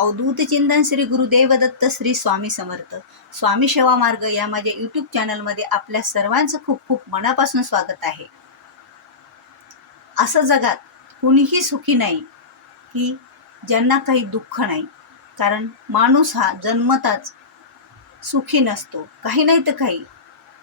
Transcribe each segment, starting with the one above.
अवधूत चिंतन श्री गुरुदेव दत्त श्री स्वामी समर्थ. स्वामी सेवा मार्ग या माझ्या यूट्यूब चॅनलमध्ये आपल्या सर्वांचं खूप खूप मनापासून स्वागत आहे. असं जगात कुणीही सुखी नाही की ज्यांना काही दुःख नाही. कारण माणूस हा जन्मताच सुखी नसतो. काही नाही तर काही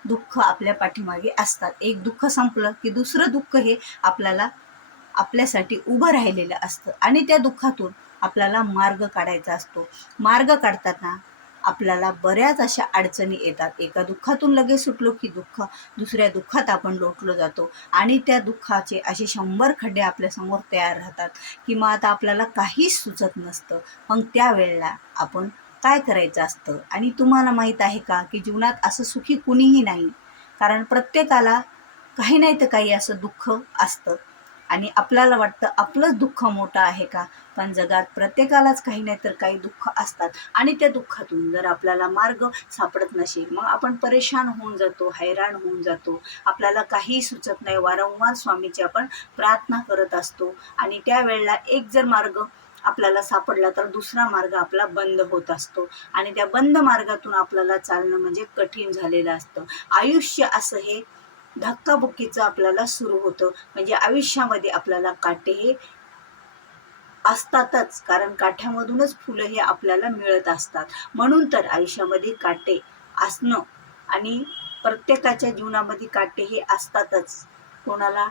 दुःख आपल्या पाठीमागे असतात. एक दुःख संपलं की दुसरं दुःख हे आपल्यासाठी उभं राहिलेलं असतं आणि त्या दुःखातून आपल्याला मार्ग काढायचा असतो. मार्ग काढताना आपल्याला बऱ्याच अशा अडचणी येतात. एका दुःखातून लगेच सुटलो की दुसऱ्या दुःखात आपण लोटलो जातो आणि त्या दुःखाचे असे 100 खड्डे आपल्यासमोर तयार राहतात की मग आता आपल्याला काहीच सुचत नसतं. मग त्यावेळेला आपण काय करायचं असतं? आणि तुम्हाला माहीत आहे का की जीवनात असं सुखी कुणीही नाही. कारण प्रत्येकाला काही नाही तर काही असं दुःख असतं आणि आपल्याला वाटतं आपलंच दुःख मोठं आहे का? पण जगात प्रत्येकालाच काही नाही तर काही दुःख असतात आणि त्या दुःखातून जर आपल्याला मार्ग सापडत नसेल मग आपण परेशान होऊन जातो, हैराण होऊन जातो. आपल्याला काही सुचत नाही. वारंवार स्वामीची आपण प्रार्थना करत असतो आणि त्यावेळेला एक जर मार्ग आपल्याला सापडला तर दुसरा मार्ग आपला बंद होत असतो आणि त्या बंद मार्गातून आपल्याला चालणं म्हणजे कठीण झालेलं असतं. आयुष्य असं हे धक्काबुक्कीचं आपल्याला सुरू होतं. म्हणजे आयुष्यामध्ये आपल्याला काटे हे असतातच, कारण काठ्यामधूनच फुलं हे आपल्याला मिळत असतात. म्हणून तर आयुष्यामध्ये काटे असणं आणि प्रत्येकाच्या जीवनामध्ये काटे हे असतातच. कोणाला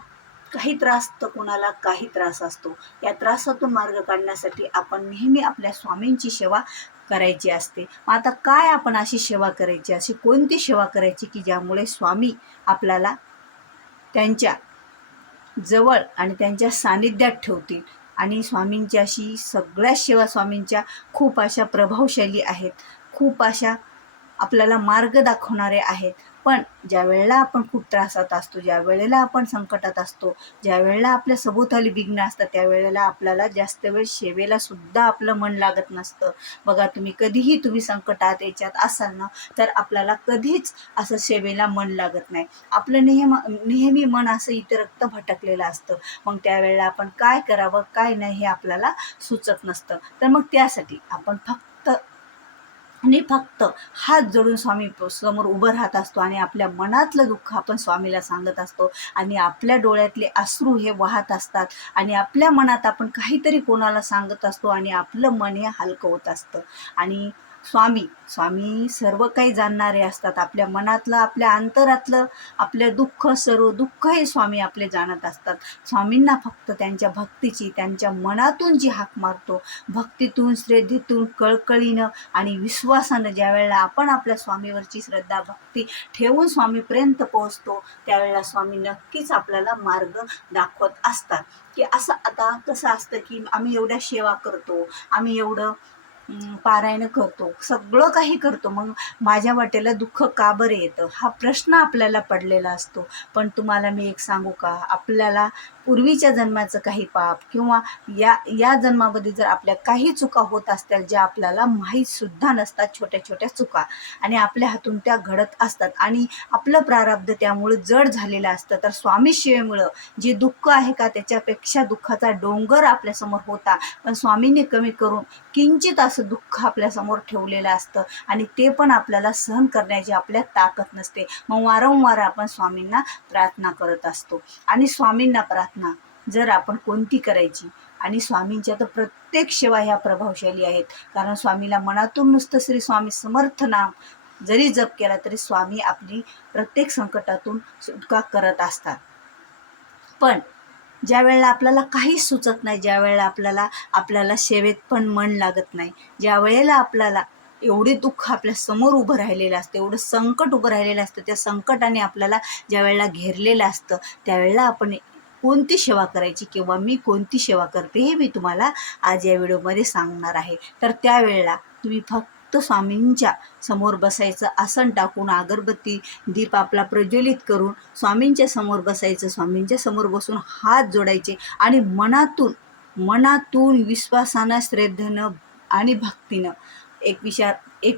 काही त्रास तर कोणाला काही त्रास असतो. या त्रासातून मार्ग काढण्यासाठी आपण नेहमी आपल्या स्वामींची सेवा करायची असते. आता काय आपण अशी सेवा करायची, अशी कोणती सेवा करायची की ज्यामुळे स्वामी आपल्याला त्यांच्या जवळ आणि त्यांच्या सानिध्यात ठेवतील. आणि स्वामींची अशी सगळ्या सेवा स्वामींच्या खूप अशा प्रभावशाली आहेत, खूप अशा आपल्याला मार्ग दाखवणारे आहेत. पण ज्या वेळेला आपण खूप त्रासात असतो, ज्या वेळेला आपण संकटात असतो, ज्या वेळेला आपल्या सभोवताली विघ्न असतात, त्यावेळेला आपल्याला जास्त वेळ सेवेला सुद्धा आपलं मन लागत नसतं. बघा, तुम्ही संकटात याच्यात असाल ना, तर आपल्याला कधीच असं सेवेला मन लागत नाही. आपलं नेहमी मन असं इतरत्र भटकलेलं असतं. मग त्यावेळेला आपण काय करावं काय नाही हे आपल्याला सुचत नसतं. तर मग त्यासाठी आपण फक्त हात जोडून स्वामी समोर उभं राहत असतो आणि आपल्या मनातलं दुःख आपण स्वामीला सांगत असतो आणि आपल्या डोळ्यातले अश्रू हे वाहत असतात आणि आपल्या मनात आपण काहीतरी कोणाला सांगत असतो आणि आपलं मन हे हलकं होत असतं. आणि स्वामी सर्व काही जाणणारे असतात. आपल्या मनातलं, आपल्या अंतरातलं आपलं दुःख, सर्व दुःख हे स्वामी आपले जाणत असतात. स्वामींना फक्त त्यांच्या भक्तीची, त्यांच्या मनातून जी हाक मारतो, भक्तीतून, श्रद्धेतून, कळकळीनं आणि विश्वासानं ज्या वेळेला आपण आपल्या स्वामीवरची श्रद्धा, भक्ती ठेवून स्वामीपर्यंत पोहोचतो, त्यावेळेला स्वामी नक्कीच आपल्याला मार्ग दाखवत असतात. की असं आता कसं असतं की आम्ही एवढ्या सेवा करतो, आम्ही एवढं पारायण करतो, सगळं काही करतो, मग माझ्या वाटेला दुःख का बरं येतं, हा प्रश्न आपल्याला पडलेला असतो. पण तुम्हाला मी एक सांगू का, आपल्याला पूर्वीच्या जन्माचं काही पाप किंवा या जन्मामध्ये जर आपल्या काही चुका होत असतील ज्या आपल्याला माहीत सुद्धा नसतात, छोट्या छोट्या चुका, आणि आपल्या हातून त्या घडत असतात आणि आपलं प्रारब्ध त्यामुळे जड झालेलं असतं, तर स्वामी सेवेमुळं जे दुःख आहे का त्याच्यापेक्षा दुःखाचा डोंगर आपल्यासमोर होता, पण स्वामींनी कमी करून किंचित असं दुःख आपल्यासमोर ठेवलेलं असतं आणि ते पण आपल्याला सहन करण्याची आपल्यात ताकद नसते. मग वारंवार आपण स्वामींना प्रार्थना करत असतो आणि स्वामींना प्रार्थना जर आपण कोणती करायची, आणि स्वामींच्या तर प्रत्येक सेवा ह्या प्रभावशाली आहेत. कारण स्वामीला मनातून नुसतं श्री स्वामी समर्थ नाम जरी जप केला तरी स्वामी आपली प्रत्येक संकटातून सुटका करत असतात. पण ज्या वेळेला आपल्याला काहीच सुचत नाही, ज्या वेळेला आपल्याला सेवेत पण मन लागत नाही, ज्या वेळेला आपल्याला एवढे दुःख आपल्या समोर उभं राहिलेलं असतं, एवढं संकट उभं राहिलेलं असतं, त्या संकटाने आपल्याला ज्या वेळेला घेरलेलं असतं, त्यावेळेला आपण कोणती सेवा करायची किंवा मी कोणती सेवा करते हे मी तुम्हाला आज या व्हिडिओमध्ये सांगणार आहे. तर त्यावेळेला तुम्ही फक्त स्वामींच्या समोर बसायचं, आसन टाकून अगरबत्ती दीप आपला प्रज्वलित करून स्वामींच्या समोर बसायचं. स्वामींच्या समोर बसून हात जोडायचे आणि मनातून विश्वासानं, श्रद्धेनं आणि भक्तीनं एक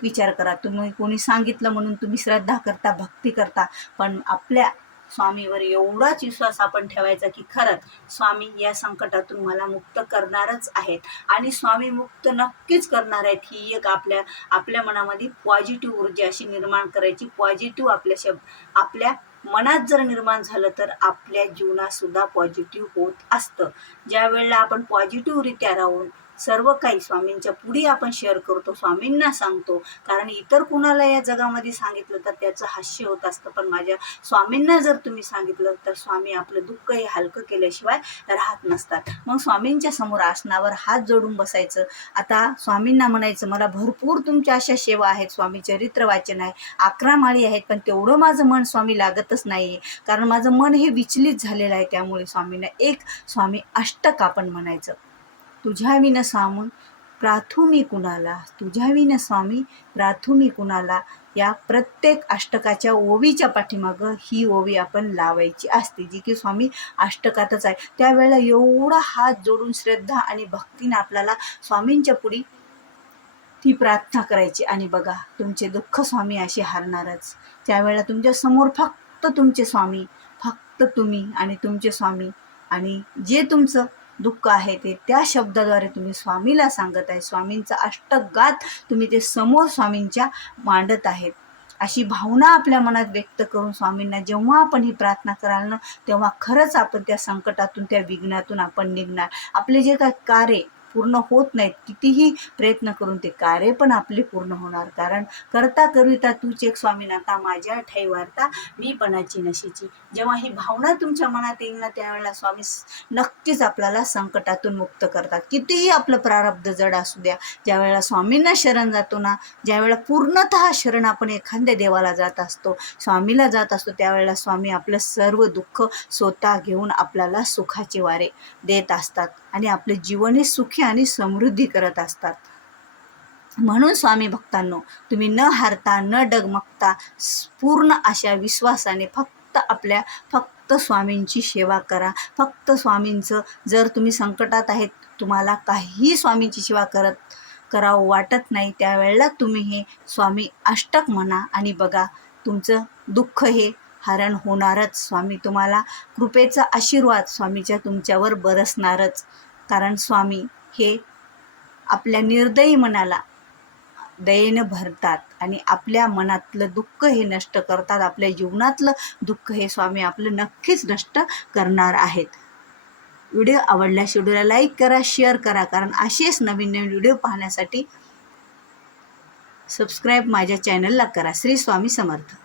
विचार करा. तुम्ही कोणी सांगितलं म्हणून तुम्ही श्रद्धा करता, भक्ती करता, पण आपल्या स्वामीवर एवढाच विश्वास आपण ठेवायचा की खरंच स्वामी या संकटातून मला मुक्त करणारच आहेत आणि स्वामी मुक्त नक्कीच करणार आहेत. ही एक आपल्या मनामध्ये पॉझिटिव्ह ऊर्जा अशी निर्माण करायची. पॉझिटिव्ह आपल्या मनात जर निर्माण झालं तर आपल्या जीवनात सुद्धा पॉझिटिव्ह होत असतं. ज्या वेळेला आपण पॉझिटिव्हरित्या राहून सर्व काही स्वामींच्या पुढे आपण शेअर करतो, स्वामींना सांगतो. कारण इतर कुणाला या जगामध्ये सांगितलं तर त्याचं हास्य होत असतं, पण माझ्या स्वामींना जर तुम्ही सांगितलं तर स्वामी आपलं दुःख हे हलकं केल्याशिवाय राहत नसतात. मग स्वामींच्या समोर आसनावर हात जोडून बसायचं. आता स्वामींना म्हणायचं, मला भरपूर तुमच्या अशा सेवा आहेत, स्वामी चरित्र वाचन आहे, 11 माळी आहेत, पण तेवढं माझं मन स्वामी लागतच नाही आहे. कारण माझं मन हे विचलित झालेलं आहे. त्यामुळे स्वामींना एक स्वामी अष्टक आपण म्हणायचं. तुझ्या विन स्वामी प्रार्थू मी कुणाला, तुझ्या विन स्वामी प्रार्थू मी कुणाला. या प्रत्येक अष्टकाच्या ओवीच्या पाठीमागं ही ओवी आपण लावायची असते, जी की स्वामी अष्टकातच आहे. त्यावेळेला एवढा हात जोडून श्रद्धा आणि भक्तीने आपल्याला स्वामींच्या पुढे ती प्रार्थना करायची. आणि बघा, तुमचे दुःख स्वामी असे हरणारच. त्यावेळेला तुमच्या समोर फक्त तुमचे स्वामी, फक्त तुम्ही आणि तुमचे स्वामी, आणि जे तुमचं दुःख आहे ते त्या शब्दाद्वारे तुम्ही स्वामीला सांगत आहे. स्वामींचा अष्टगात तुम्ही ते समोर स्वामींच्या मांडत आहेत. अशी भावना आपल्या मनात व्यक्त करून स्वामींना जेव्हा आपण ही प्रार्थना कराल ना, तेव्हा खरंच आपण त्या संकटातून, त्या विघ्नातून आपण निघणार. आपले जे काही कार्य पूर्ण होत नाहीत, कितीही प्रयत्न करून ते कार्य पण आपले पूर्ण होणार. कारण करता करिता तूच एक स्वामीनाथा, माझ्या ठाई वार्ता मी पणाची नशीची. जेव्हा ही भावना तुमच्या मनात येईल ना, त्यावेळेला स्वामी नक्कीच आपल्याला संकटातून मुक्त करतात. कितीही आपलं प्रारब्ध जड असू द्या, ज्यावेळेला स्वामींना शरण जातो ना, ज्यावेळेला पूर्णतः शरण आपण एखाद्या देवाला जात असतो, स्वामीला जात असतो, त्यावेळेला स्वामी आपलं सर्व दुःख स्वतः घेऊन आपल्याला सुखाचे वारे देत असतात आणि आपले जीवनही सुखी आणि समृद्धी करत असतात. म्हणून स्वामी भक्तांनो, तुम्ही न हारता, न डगमगता, पूर्ण अशा विश्वासाने फक्त स्वामींची सेवा करा. फक्त स्वामींचं, जर तुम्ही संकटात आहेत, तुम्हाला काहीही स्वामींची सेवा करावं वाटत नाही, त्यावेळेला तुम्ही हे स्वामी अष्टक म्हणा आणि बघा, तुमचं दुःख हे हरण होणारच. स्वामी तुम्हाला कृपेचा आशीर्वाद स्वामीच्या तुमच्यावर बरसणारच. कारण स्वामी हे आपल्या निर्दयी मनाला दयेनं भरतात आणि आपल्या मनातलं दुःख हे नष्ट करतात. आपल्या जीवनातलं दुःख हे स्वामी आपलं नक्कीच नष्ट करणार आहेत. व्हिडिओ आवडल्यास व्हिडिओला लाईक करा, शेअर करा. कारण असेच नवीन नवीन व्हिडिओ पाहण्यासाठी सबस्क्राईब माझ्या चॅनलला करा. श्री स्वामी समर्थ.